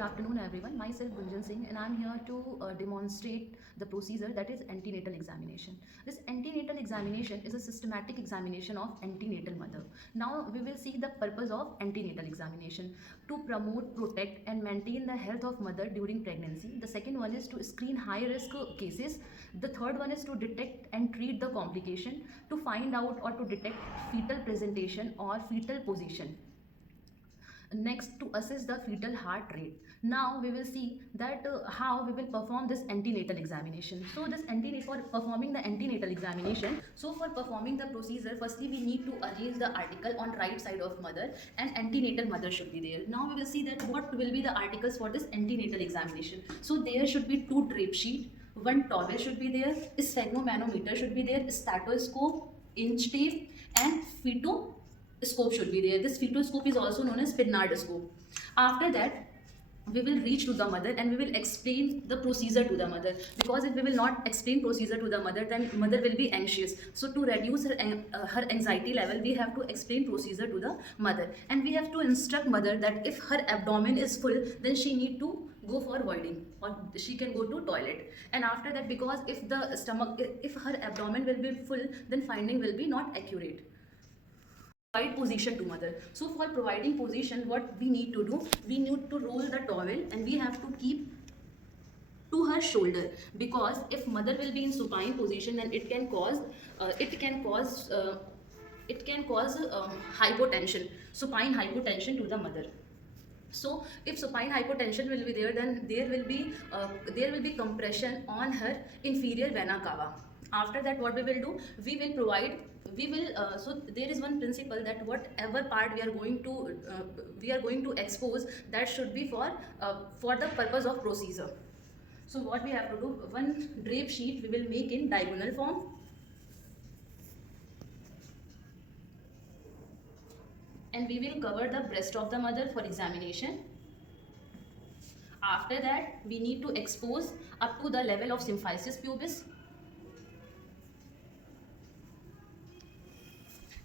afternoon, everyone. Myself Gunjan Singh, and I'm here to demonstrate the procedure that is antenatal examination. This antenatal examination is a systematic examination of antenatal mother. Now, we will see the purpose of antenatal examination to promote, protect, and maintain the health of mother during pregnancy. The second one is to screen high risk cases. The third one is to detect and treat the complication, to find out or to detect fetal presentation or fetal position. Next, to assess the fetal heart rate. Now we will see that how we will perform this antenatal examination. So this for performing the antenatal examination, so for performing the procedure, firstly we need to arrange the article on right side of mother, and antenatal mother should be there. Now we will see that what will be the articles for this antenatal examination. So there should be 2 drape sheet, 1 towel should be there, sphygmomanometer should be there, stethoscope, inch tape, and fetal scope should be there. This fetoscope is also known as Pinard scope. After that, we will reach to the mother and we will explain the procedure to the mother, because if we will not explain procedure to the mother, then mother will be anxious. So to reduce her anxiety level, we have to explain procedure to the mother, and we have to instruct mother that if her abdomen is full, then she need to go for voiding, or she can go to toilet. And after that, because if the stomach, if her abdomen will be full, then finding will be not accurate. Provide position to mother. So for providing position, what we need to do, we need to roll the towel and we have to keep to her shoulder, because if mother will be in supine position, then it can cause hypotension, supine hypotension to the mother. So if supine hypotension will be there, then there will be compression on her inferior vena cava. After that, what we will do, we will provide, we will so there is one principle that whatever part we are going to expose, that should be for the purpose of procedure. So what we have to do, one drape sheet we will make in diagonal form, and we will cover the breast of the mother for examination. After that, we need to expose up to the level of symphysis pubis.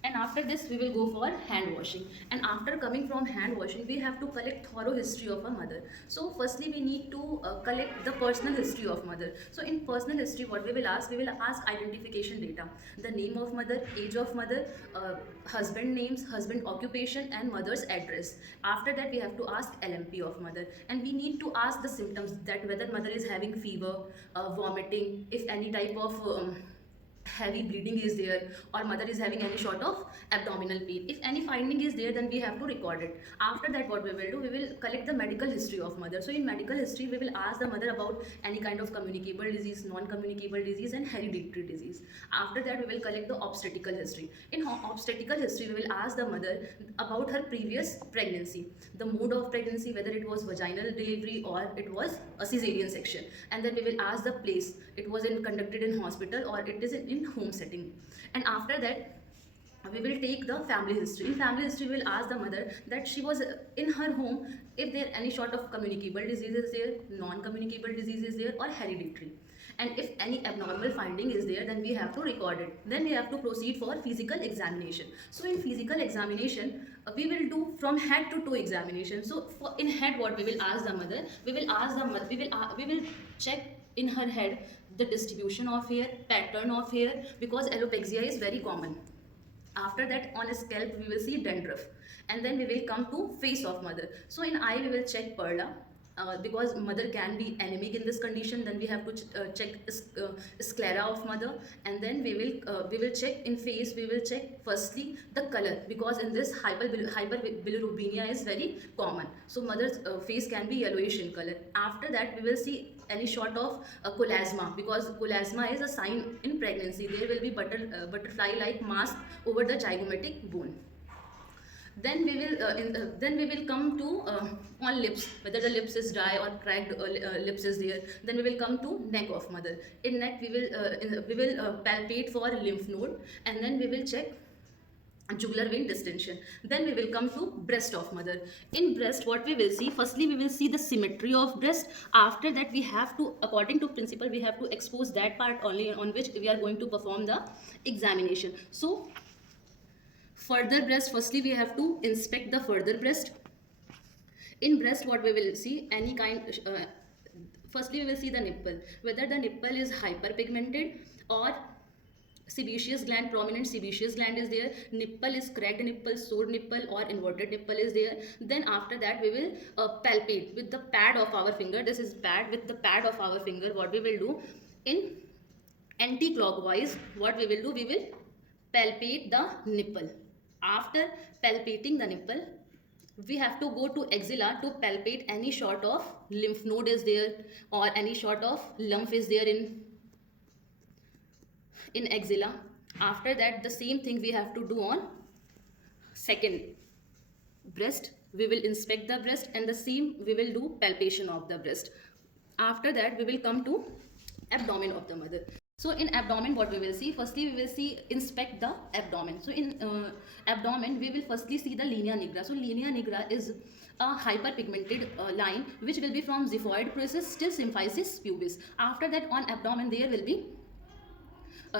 And after this, we will go for hand washing. And after coming from hand washing, we have to collect thorough history of a mother. So firstly, we need to collect the personal history of mother. So in personal history, what we will ask identification data, the name of mother, age of mother, husband names, husband occupation, and mother's address. After that, we have to ask LMP of mother, and we need to ask the symptoms, that whether mother is having fever, vomiting, if any type of heavy bleeding is there, or mother is having any sort of abdominal pain. If any finding is there, then we have to record it. After that, what we will do, we will collect the medical history of mother. So in medical history, we will ask the mother about any kind of communicable disease, non-communicable disease, and hereditary disease. After that, we will collect the obstetrical history. In obstetrical history, we will ask the mother about her previous pregnancy, the mode of pregnancy, whether it was vaginal delivery or it was a cesarean section. And then we will ask the place, it was conducted in hospital or it is in home setting. And after that, we will take the family history. In family history, we will ask the mother that she was in her home, if there any sort of communicable disease is there, non-communicable disease is there, or hereditary. And if any abnormal finding is there, then we have to record it. Then we have to proceed for physical examination. So in physical examination, we will do from head to toe examination. So in head, what we will ask the mother, we will check in her head the distribution of hair, pattern of hair, because alopecia is very common. After that, on a scalp, we will see dandruff. And then we will come to face of mother. So in eye, we will check pearla. Because mother can be anemic in this condition, then we have to check sclera of mother. And then we will check in face, we will check firstly the color, because in this hyperbilirubinemia is very common. So mother's face can be yellowish in color. After that, we will see any sort of chloasma, because chloasma is a sign in pregnancy. There will be butterfly like mask over the zygomatic bone. Then we will come to on lips, whether the lips is dry or cracked lips is there. Then we will come to neck of mother. In neck, we will palpate for lymph node, and then we will check jugular vein distension. Then we will come to breast of mother. In breast, what we will see, firstly we will see the symmetry of breast. After that, we have to, according to principle, we have to expose that part only on which we are going to perform the examination. So further breast, firstly we have to inspect the further breast. In breast, what we will see, any kind, firstly we will see the nipple, whether the nipple is hyperpigmented or sebaceous gland, prominent sebaceous gland is there, nipple is cracked nipple, sore nipple or inverted nipple is there. Then after that we will palpate with the pad of our finger. This is pad. With the pad of our finger, what we will do, in anti-clockwise, what we will do, we will palpate the nipple. After palpating the nipple, we have to go to axilla to palpate any sort of lymph node is there or any sort of lump is there in axilla. After that, the same thing we have to do on second breast. We will inspect the breast and the same we will do palpation of the breast. After that, we will come to abdomen of the mother. So in abdomen, what we will see, firstly we will see, inspect the abdomen. So in abdomen, we will firstly see the linea nigra. So linea nigra is a hyperpigmented line which will be from xiphoid process till symphysis pubis. After that, on abdomen there will be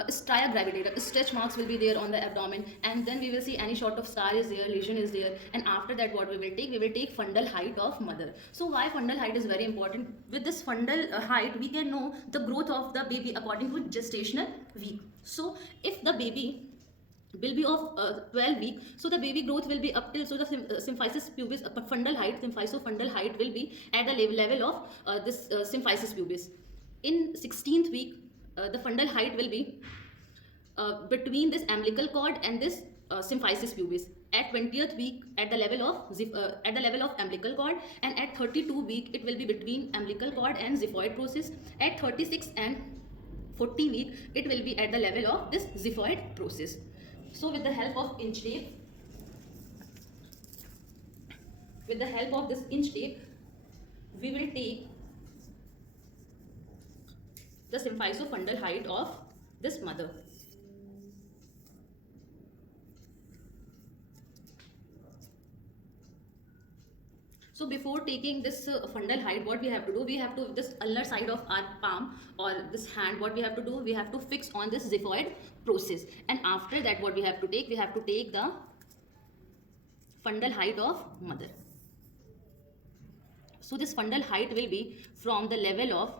stria gravida, stretch marks will be there on the abdomen, and then we will see any sort of scar is there, lesion is there. And after that, what we will take fundal height of mother. So why fundal height is very important? With this fundal height, we can know the growth of the baby according to gestational week. So if the baby will be of 12 week, so the baby growth will be up till, so the symphysis pubis fundal height, symphyso-fundal height will be at the level of this symphysis pubis. In 16th week, the fundal height will be between this umbilical cord and this symphysis pubis. At 20th week, at the level of umbilical cord, and at 32 week, it will be between umbilical cord and xiphoid process. At 36 and 40 week, it will be at the level of this xiphoid process. So with the help of inch tape, we will take the symphyso-fundal height of this mother. So before taking this fundal height, what we have to do, we have to, this ulnar side of our palm or this hand, what we have to do, we have to fix on this xiphoid process. And after that, what we have to take the fundal height of mother. So this fundal height will be from the level of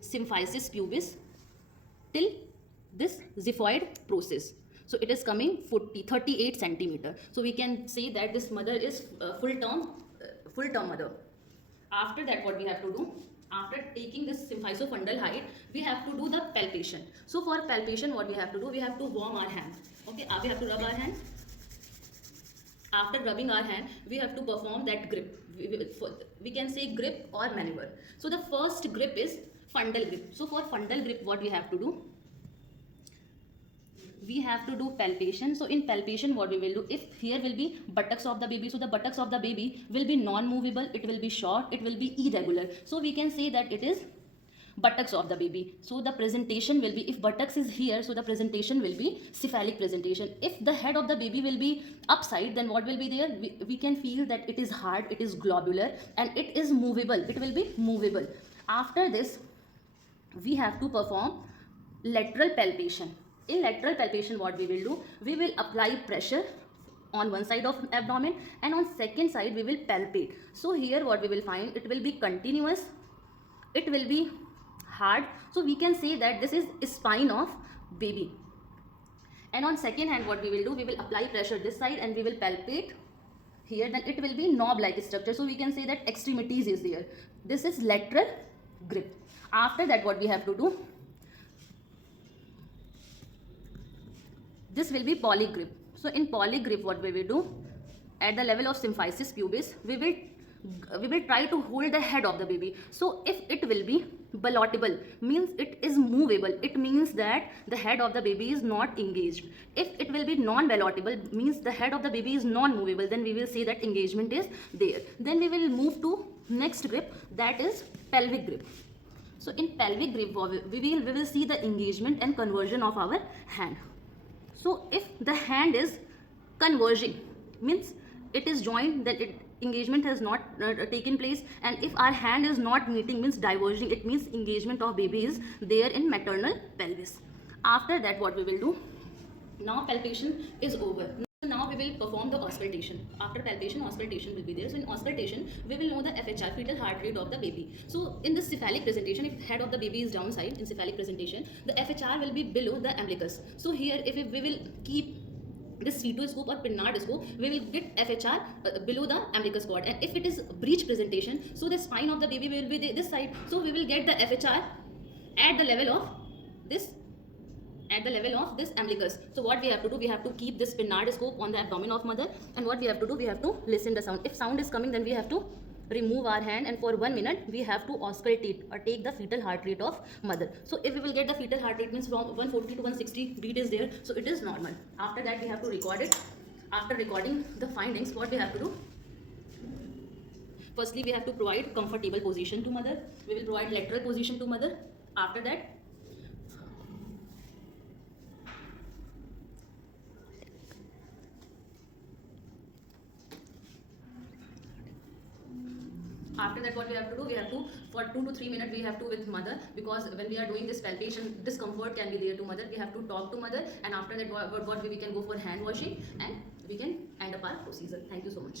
symphysis pubis till this xiphoid process. So it is coming 38 centimeter. So we can say that this mother is full term mother. After that, what we have to do, after taking this symphyso-fundal height, we have to do the palpation. So for palpation, what we have to do, we have to warm our hand. Okay, we have to rub our hand. After rubbing our hand, we have to perform that grip. We can say grip or maneuver. So the first grip is fundal grip. So for fundal grip, what we have to do, we have to do palpation. So in palpation, what we will do, if here will be buttocks of the baby, so the buttocks of the baby will be non-movable, it will be short, it will be irregular. So we can say that it is buttocks of the baby. So the presentation will be, if buttocks is here, so the presentation will be cephalic presentation. If the head of the baby will be upside, then what will be there? We can feel that it is hard, it is globular, and it is movable. It will be movable. After this, we have to perform lateral palpation. In lateral palpation, what we will do, we will apply pressure on one side of abdomen, and on second side we will palpate. So here what we will find, it will be continuous, it will be hard. So we can say that this is spine of baby. And on second hand, what we will do, we will apply pressure this side and we will palpate here, then it will be knob like structure. So we can say that extremities is there. This is lateral grip. After that, what we have to do, this will be polygrip. So in polygrip, what we will do, at the level of symphysis pubis, we will try to hold the head of the baby. So if it will be ballotable, means it is movable, it means that the head of the baby is not engaged. If it will be non-ballotable, means the head of the baby is non-movable, then we will say that engagement is there. Then we will move to next grip, that is pelvic grip. So in pelvic grip, we will see the engagement and conversion of our hand. So if the hand is converging, means it is joined, that engagement has not taken place. And if our hand is not meeting, means diverging, it means engagement of baby is there in maternal pelvis. After that, what we will do, now palpation is over. Now we will perform the auscultation. After palpation, auscultation will be there. So in auscultation, we will know the FHR, fetal heart rate of the baby. So in this cephalic presentation, if head of the baby is downside in cephalic presentation, the FHR will be below the umbilicus. So here, if we will keep this fetoscope or Pinard-scope, we will get FHR below the umbilicus cord. And if it is breech presentation, so the spine of the baby will be this side. So we will get the FHR at the level of this umbilicus. So what we have to do, we have to keep this Pinard-scope on the abdomen of mother, and what we have to do, we have to listen the sound. If sound is coming, then we have to remove our hand, and for 1 minute we have to auscultate or take the fetal heart rate of mother. So if we will get the fetal heart rate, means from 140 to 160 beat is there, so it is normal. After that we have to record it. After recording the findings, what we have to do, firstly we have to provide comfortable position to mother. We will provide lateral position to mother. After that, what we have to do, we have to for 2 to 3 minutes we have to with mother, because when we are doing this palpation, discomfort can be there to mother. We have to talk to mother, and after that what we can go for hand washing, and we can end up our procedure. Thank you so much.